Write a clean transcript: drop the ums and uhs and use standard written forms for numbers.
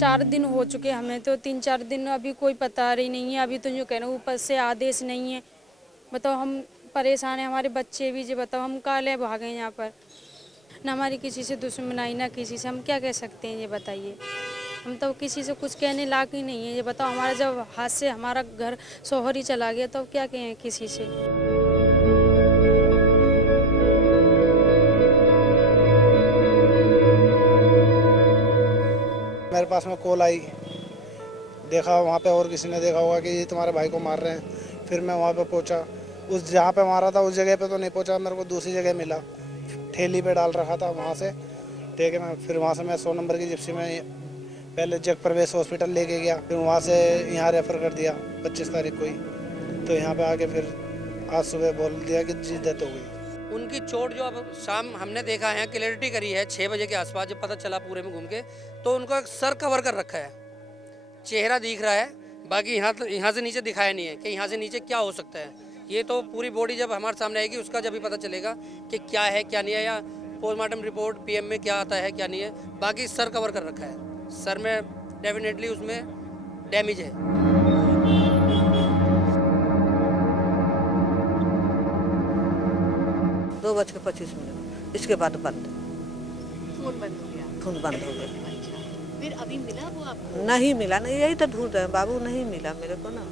4 दिन हो चुके हमें, तो 3-4 दिन अभी कोई पता रही नहीं है। अभी तो जो कह रहे ऊपर से आदेश नहीं है। बताओ हम परेशान हैं, हमारे बच्चे भी। जो बताओ हम काले भागे यहाँ पर, ना हमारी किसी से दुश्मनाई ना किसी से। हम क्या कह सकते हैं ये बताइए। हम तो किसी से कुछ कहने लायक ही नहीं है। ये बताओ हमारा जब हाथ से हमारा घर शौहर ही चला गया, तो अब क्या कहें किसी से। मेरे पास में कॉल आई, देखा वहाँ पे और किसी ने देखा होगा कि ये तुम्हारे भाई को मार रहे हैं। फिर मैं वहाँ पे पहुँचा, उस जहाँ पे मारा था उस जगह पे तो नहीं पहुँचा, मेरे को दूसरी जगह मिला, ठेली पे डाल रखा था वहाँ से। ठीक है, मैं फिर वहाँ से मैं 100 नंबर की जिप्सी में पहले जग प्रवेश हॉस्पिटल लेके गया, फिर वहाँ से यहाँ रेफ़र कर दिया 25 तारीख को ही। तो यहाँ पे आके फिर आज सुबह बोल दिया कि जी डेथ हो गई। उनकी चोट जो अब शाम हमने देखा है, क्लैरिटी करी है 6 बजे के आसपास जब पता चला पूरे में घूम के, तो उनको एक सर कवर कर रखा है, चेहरा दिख रहा है, बाकी यहाँ से नीचे दिखाया नहीं है कि यहाँ से नीचे क्या हो सकता है। ये तो पूरी बॉडी जब हमारे सामने आएगी उसका जब भी पता चलेगा कि क्या है क्या नहीं है, या पोस्टमार्टम रिपोर्ट पीएम में क्या आता है क्या नहीं है। बाकी सर कवर कर रखा है, सर में डेफिनेटली उसमें डैमेज है। 2:25, इसके बाद बंद, फोन बंद हो गया। खून बंद हो गया। अच्छा, फिर अभी मिला वो आपको? नहीं मिला, नहीं, यही तो ढूंढ रहे हैं बाबू, नहीं मिला मेरे को ना।